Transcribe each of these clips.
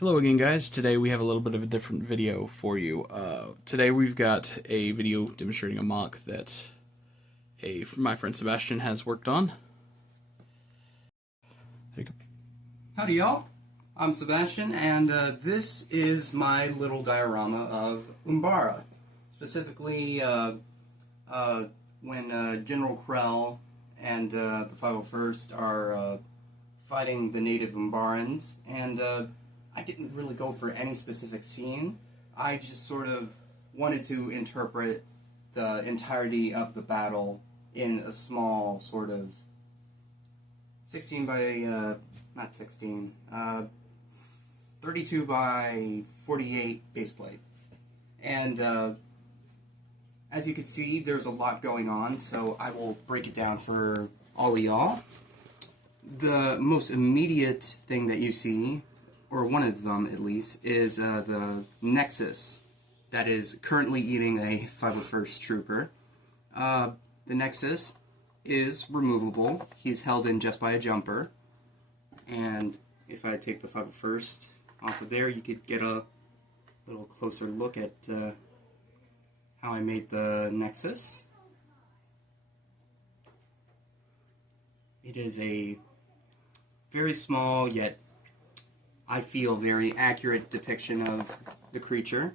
Hello again, guys. Today we have a little bit of a different video for you. Today we've got a video demonstrating a mock that my friend Sebastian has worked on. There you go. Howdy y'all, I'm Sebastian, and this is my little diorama of Unbara. Specifically, when General Krell and the 501st are fighting the native Umbarans, and I didn't really go for any specific scene. I just sort of wanted to interpret the entirety of the battle in a small sort of 16 by, not 16, 32 by 48 base plate. And as you can see, there's a lot going on, so I will break it down for all of y'all. The most immediate thing that you see, or one of them at least, is the Nexus that is currently eating a 501st trooper. The Nexus is removable. He's held in just by a jumper. And if I take the 501st off of there, you could get a little closer look at how I made the Nexus. It is a very small, yet I feel very accurate depiction of the creature.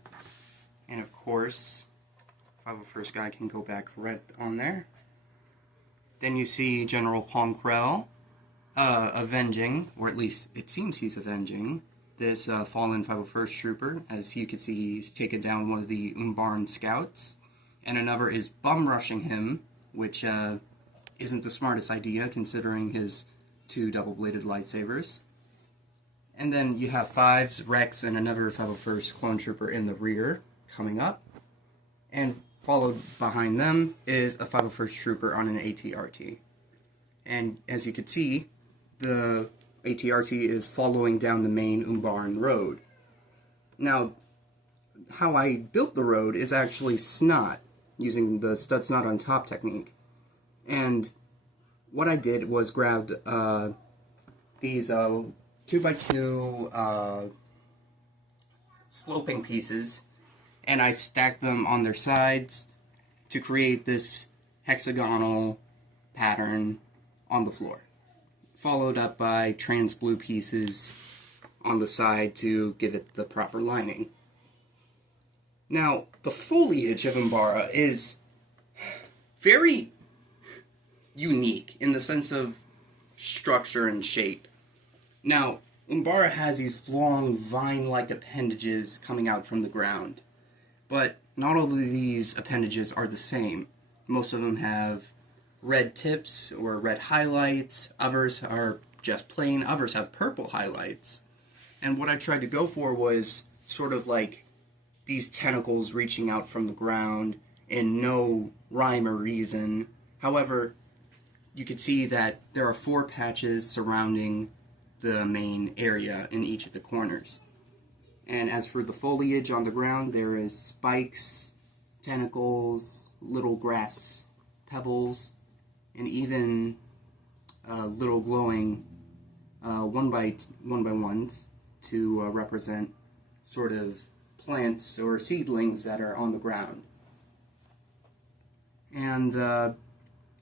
And of course, 501st guy can go back right on there. Then you see General Krell avenging, or at least it seems he's avenging, this fallen 501st trooper. As you can see, he's taken down one of the Umbaran scouts. And another is bum rushing him, which isn't the smartest idea considering his two double-bladed lightsabers. And then you have Fives, Rex, and another 501st clone trooper in the rear coming up. And followed behind them is a 501st trooper on an ATRT. And as you can see, the ATRT is following down the main Umbaran road. Now, how I built the road is actually snot, using the stud snot on top technique. And what I did was grabbed these 2x2 sloping pieces, and I stacked them on their sides to create this hexagonal pattern on the floor, followed up by trans blue pieces on the side to give it the proper lining. Now, the foliage of Unbara is very unique in the sense of structure and shape. Now, Unbara has these long vine-like appendages coming out from the ground, but not all of these appendages are the same. Most of them have red tips or red highlights, others are just plain, others have purple highlights. And what I tried to go for was sort of like these tentacles reaching out from the ground in no rhyme or reason. However, you could see that there are 4 patches surrounding the main area in each of the corners. And as for the foliage on the ground, there is spikes, tentacles, little grass pebbles, and even little glowing one by ones to represent sort of plants or seedlings that are on the ground. And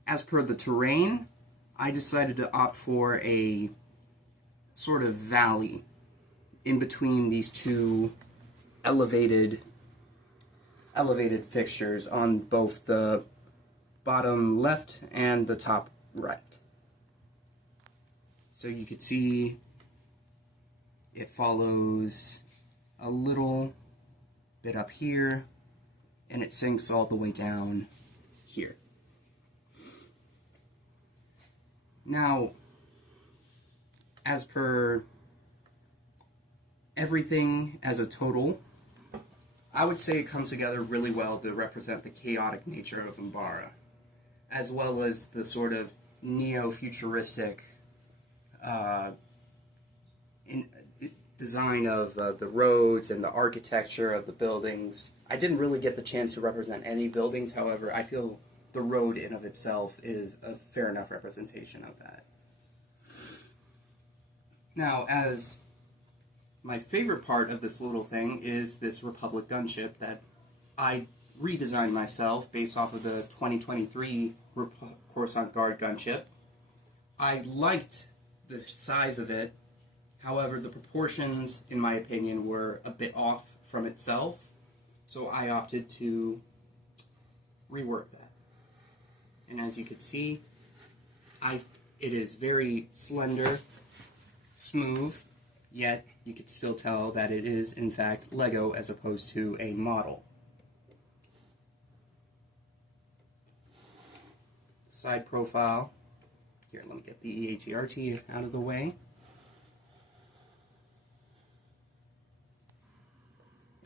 as per the terrain, I decided to opt for a sort of valley in between these two elevated fixtures on both the bottom left and the top right. So you could see it follows a little bit up here, and it sinks all the way down here. Now, as per everything as a total, I would say it comes together really well to represent the chaotic nature of Unbara, as well as the sort of neo-futuristic design of the roads and the architecture of the buildings. I didn't really get the chance to represent any buildings, however, I feel the road in of itself is a fair enough representation of that. Now, as my favorite part of this little thing is this Republic gunship that I redesigned myself based off of the 2023 Coruscant Guard gunship. I liked the size of it, however, the proportions, in my opinion, were a bit off from itself, so I opted to rework that. And as you can see, it is very slender, smooth, yet you can still tell that it is, in fact, Lego as opposed to a model. Side profile. Here, let me get the EATRT out of the way.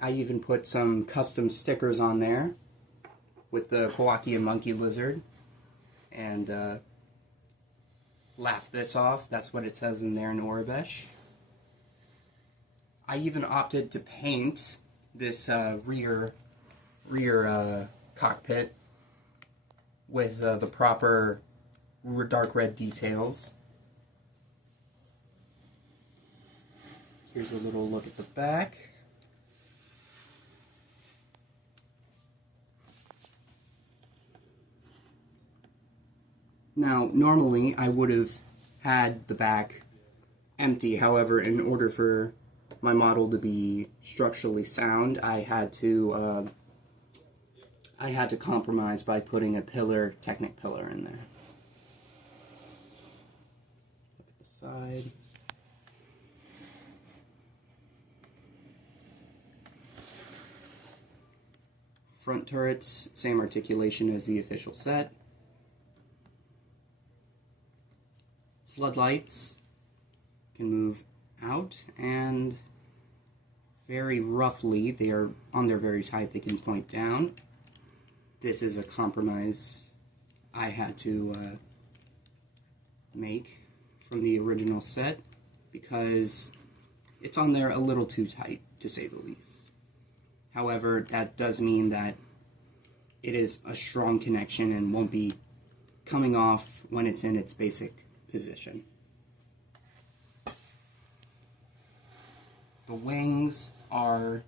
I even put some custom stickers on there with the Kowakian monkey lizard. And laugh this off, that's what it says in there in Aurebesh. I even opted to paint this rear cockpit with the proper dark red details. Here's a little look at the back. Now, normally I would have had the back empty, however, in order for my model to be structurally sound, I had to compromise by putting a pillar, Technic pillar in there. Look at the side. Front turrets, same articulation as the official set. Floodlights can move out, and very roughly, they are on their very height, they can point down. This is a compromise I had to make from the original set because it's on there a little too tight, to say the least. However, that does mean that it is a strong connection and won't be coming off when it's in its basic position. The wings are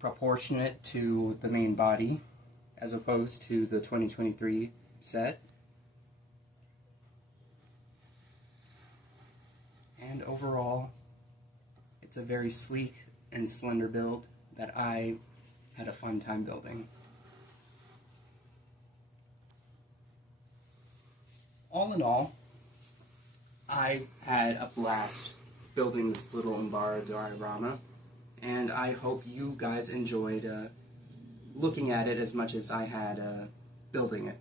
proportionate to the main body as opposed to the 2023 set. And overall, it's a very sleek and slender build that I had a fun time building. All in all, I had a blast building this little Unbara diorama, and I hope you guys enjoyed looking at it as much as I had building it.